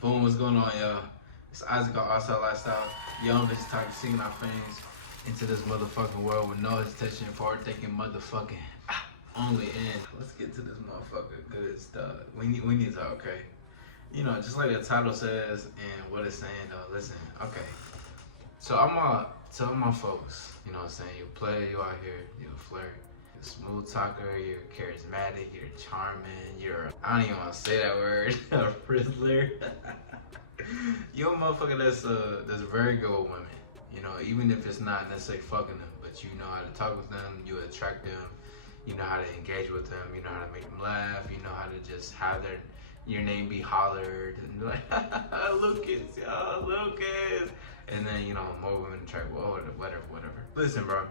Boom, what's going on, y'all? It's Isaac on All Star Lifestyle. Young bitch talking, singing our things into this motherfucking world with no hesitation, forward-thinking motherfucking only in. Let's get to this motherfucker good stuff. We need to talk, okay? You know, just like the title says and what it's saying, though. Listen, okay. So I'm gonna tell my folks, you know what I'm saying? You're a player, you out here, you're a flirt. You're a smooth talker, you're charismatic, you're charming, I don't even want to say that word, a frizzler. You're a motherfucker that's very good with women. You know, even if it's not necessarily fucking them, but you know how to talk with them, you attract them, you know how to engage with them, you know how to make them laugh, you know how to just have your name be hollered and be like, Lucas, yo, Lucas. And then, you know, more women attract, well, whatever. Listen, bro,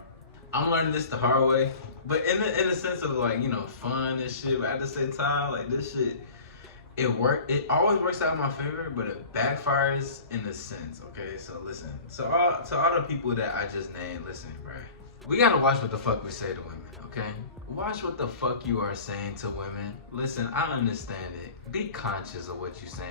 I'm learning this the hard way, but in the sense of like, you know, fun and shit, but at the same time, like this shit, it always works out in my favor, but it backfires in a sense, okay? So listen, to all the people that I just named, listen, bro, we gotta watch what the fuck we say to women, okay? Watch what the fuck you are saying to women. Listen, I understand it. Be conscious of what you're saying.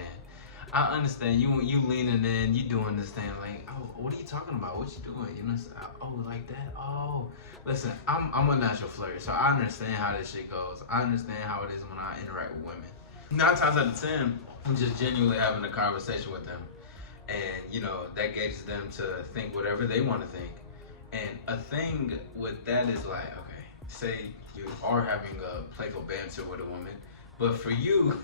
I understand you leaning in, you doing this thing like, oh, what are you talking about? What you doing? You know, oh, like that? Oh, listen, I'm a natural flirt, so I understand how this shit goes. I understand how it is when I interact with women. 9 times out of 10, I'm just genuinely having a conversation with them, and you know that gauges them to think whatever they want to think. And a thing with that is like, okay, say you are having a playful banter with a woman, but for you,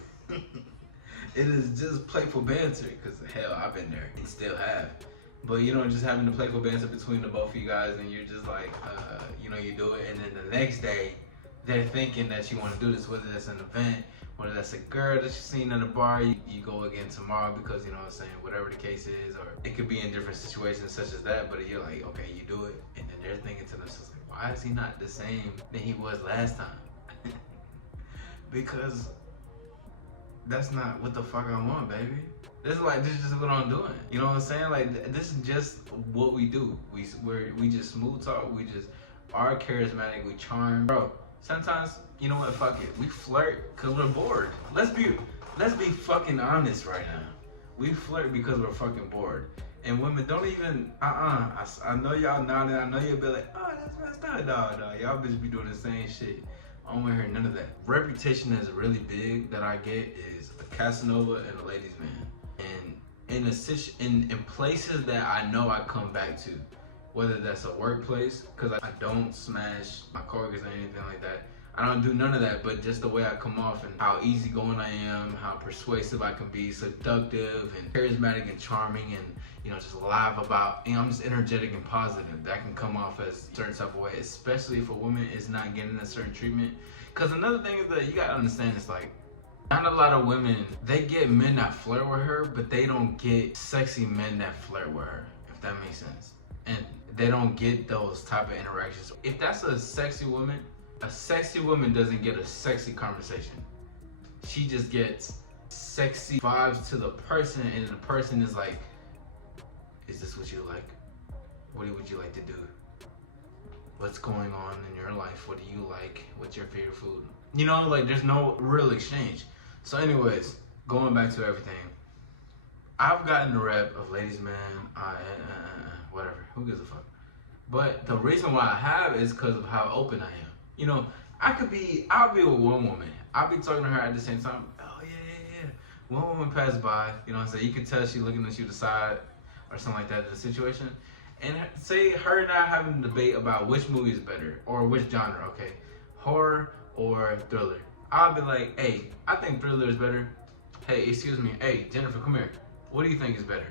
it is just playful banter, because hell, I've been there and still have. But you know, just having the playful banter between the both of you guys, and you're just like, you know, you do it, and then the next day, they're thinking that you want to do this, whether that's an event, whether that's a girl that you've seen at a bar, you go again tomorrow because, you know what I'm saying, whatever the case is, or it could be in different situations such as that, but you're like, okay, you do it, and then they're thinking to themselves, like, why is he not the same than he was last time? Because that's not what the fuck I want, baby. This is just what I'm doing. You know what I'm saying? Like, this is just what we do. We just smooth talk, we just are charismatic, we charm. Bro, sometimes, you know what, fuck it. We flirt because we're bored. Let's be fucking honest right now. We flirt because we're fucking bored. And women don't even, I know y'all nodding. I know you'll be like, oh, that's not dog. Y'all bitches be doing the same shit. I don't want to hear none of that. Reputation is really big that I get is a Casanova and a ladies man. And in places that I know I come back to, whether that's a workplace, because I don't smash my coworkers or anything like that. I don't do none of that, but just the way I come off and how easygoing I am, how persuasive I can be, seductive and charismatic and charming, and you know, just live about, you know, I'm just energetic and positive. That can come off as a certain type of way, especially if a woman is not getting a certain treatment. Because another thing is that you gotta understand, it's like, not a lot of women, they get men that flirt with her, but they don't get sexy men that flirt with her, if that makes sense. And they don't get those type of interactions. If that's a sexy woman doesn't get a sexy conversation. She just gets sexy vibes to the person, and the person is like, is this what you like? What would you like to do? What's going on in your life? What do you like? What's your favorite food? You know, like, there's no real exchange. So anyways, going back to everything, I've gotten the rep of ladies man, whatever, who gives a fuck? But the reason why I have is because of how open I am. You know, I'll be with one woman, I'll be talking to her at the same time, oh yeah. One woman passed by, you know what I'm saying, you can tell she looking at you the side or something like that in the situation. And say her and I having a debate about which movie is better or which genre, okay, horror or thriller. I'll be like, hey, I think thriller is better. Hey, excuse me, hey, Jennifer, come here. What do you think is better?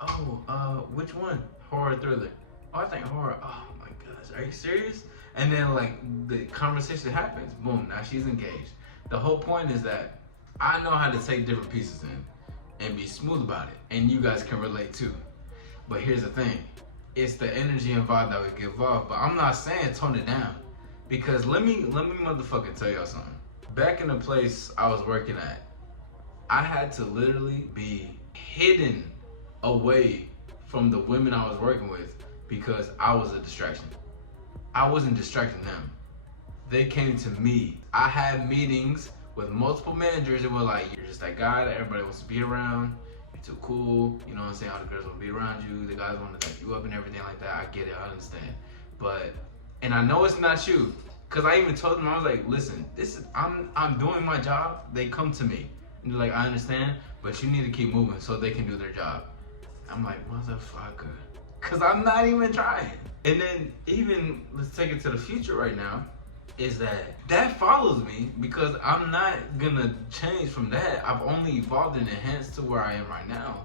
Oh, which one? Horror or thriller? Oh, I think horror. Oh my gosh, are you serious? And then like the conversation happens, boom, now she's engaged. The whole point is that I know how to take different pieces in and be smooth about it, and you guys can relate too. But here's the thing, it's the energy and vibe that we give off, but I'm not saying tone it down, because let me motherfucking tell y'all something. Back in the place I was working at, I had to literally be hidden away from the women I was working with because I was a distraction. I wasn't distracting them. They came to me. I had meetings With multiple managers, it was like, you're just that guy that everybody wants to be around. You're too cool. You know what I'm saying? All the girls want to be around you. The guys want to back you up and everything like that. I get it. I understand. But, and I know it's not you. Because I even told them, I was like, listen, I'm doing my job. They come to me. And they're like, I understand, but you need to keep moving so they can do their job. I'm like, motherfucker. Because I'm not even trying. And then even, let's take it to the future right now, is that follows me because I'm not gonna change from that. I've only evolved and enhanced to where I am right now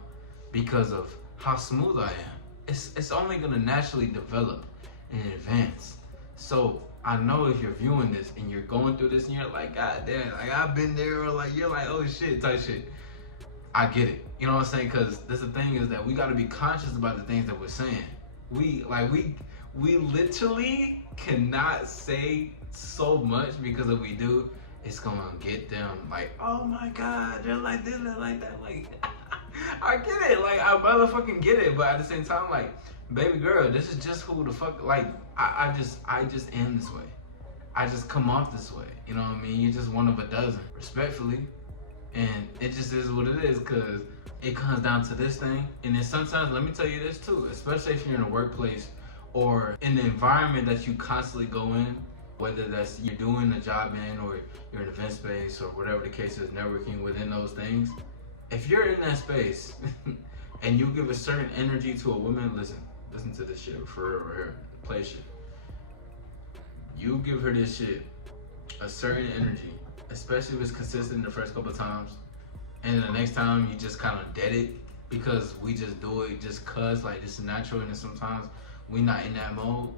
because of how smooth I am. It's only gonna naturally develop and advance. So I know if you're viewing this and you're going through this and you're like, God damn, like I've been there, or like you're like, oh shit, type shit. I get it. You know what I'm saying? Because this the thing is that we got to be conscious about the things that we're saying. We literally cannot say so much because if we do, it's gonna get them like, oh my God, they're like this, they're like that. Like, I get it. Like, I motherfucking get it. But at the same time, like, baby girl, this is just who the fuck. Like, I just am this way. I just come off this way. You know what I mean? You're just one of a dozen, respectfully. And it just is what it is, because it comes down to this thing. And then sometimes, let me tell you this too, especially if you're in a workplace or in the environment that you constantly go in, whether that's you're doing a job in or you're in an event space or whatever the case is, networking within those things. If you're in that space and you give a certain energy to a woman, listen to this shit for real, right here, play shit. You give her this shit, a certain energy, especially if it's consistent the first couple of times, and the next time you just kind of dead it because we just do it just cause like this is natural, and then sometimes we not in that mode.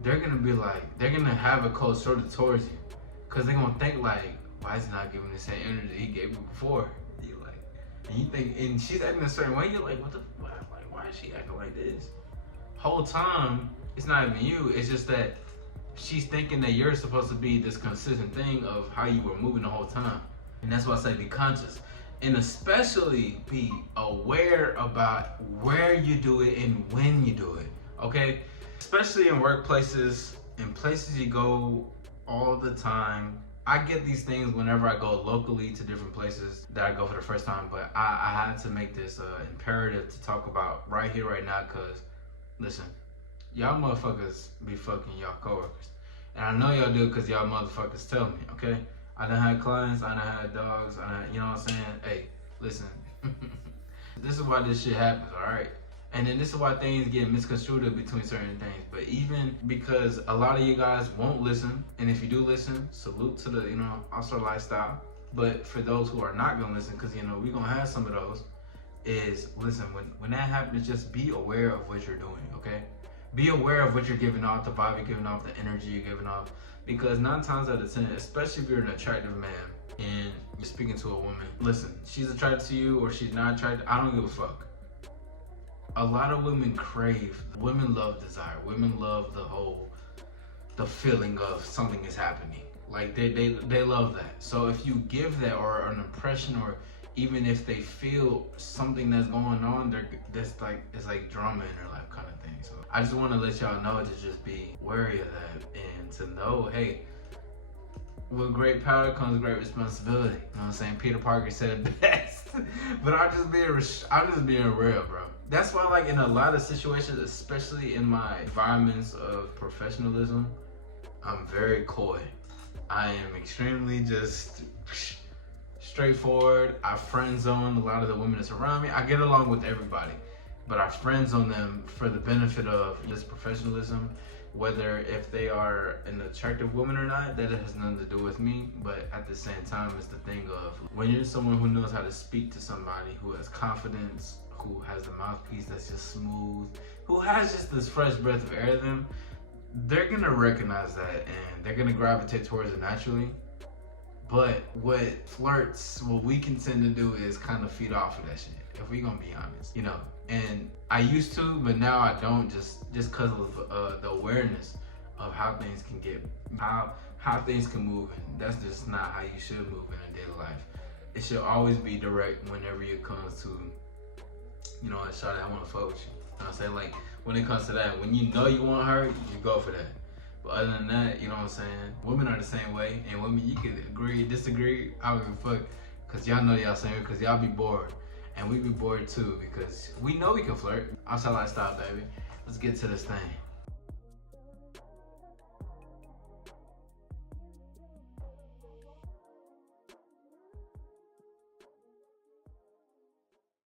They're gonna be like, they're gonna have a cold shoulder towards you, cause they're gonna think like, why is he not giving the same energy he gave you before? You like, and you think, and she's acting a certain way. You're like, what the, why is she acting like this? Whole time, it's not even you. It's just that she's thinking that you're supposed to be this consistent thing of how you were moving the whole time. And that's why I say be conscious. And especially be aware about where you do it and when you do it, okay? Especially in workplaces, in places you go all the time. I get these things whenever I go locally to different places that I go for the first time, but I had to make this imperative to talk about right here, right now, because listen, y'all motherfuckers be fucking y'all coworkers. And I know y'all do because y'all motherfuckers tell me, okay? I done had clients, I done had dogs, you know what I'm saying? Hey, listen, this is why this shit happens, all right? And then this is why things get misconstrued between certain things. But even because a lot of you guys won't listen, and if you do listen, salute to the, All Star lifestyle. But for those who are not gonna listen, because we're gonna have some of those, is listen, when that happens, just be aware of what you're doing, okay? Be aware of what you're giving off, the vibe you're giving off, the energy you're giving off. Because 9 times out of 10, especially if you're an attractive man and you're speaking to a woman, listen, she's attracted to you or she's not attracted, I don't give a fuck. A lot of women crave, women love desire, women love the feeling of something is happening. Like they love that. So if you give that or an impression, or even if they feel something that's going on, it's like drama in their life kind of thing. So I just want to let y'all know to just be wary of that and to know, hey, with great power comes great responsibility. You know what I'm saying? Peter Parker said it best. But I'm just being real, bro. That's why, like, in a lot of situations, especially in my environments of professionalism, I'm very coy. I am extremely just straightforward. I friend zone a lot of the women that's around me. I get along with everybody, but I friend zone them for the benefit of this professionalism, whether if they are an attractive woman or not, that has nothing to do with me. But at the same time, it's the thing of when you're someone who knows how to speak to somebody, who has confidence, who has the mouthpiece that's just smooth, who has just this fresh breath of air to them, they're gonna recognize that and they're gonna gravitate towards it naturally. But what we can tend to do is kind of feed off of that shit, if we gonna be honest, And I used to, but now I don't, just because of the awareness of how things can get, how things can move, and that's just not how you should move in a daily life. It should always be direct whenever it comes to, shawty, I want to fuck with you. You know what I'm saying? Like, when it comes to that, when you know you want her, you go for that. But other than that, you know what I'm saying? Women are the same way, and women, you can agree, disagree, I don't give a fuck, cause y'all know y'all same, cause y'all be bored, and we be bored too, because we know we can flirt. Outside lifestyle, baby. Let's get to this thing.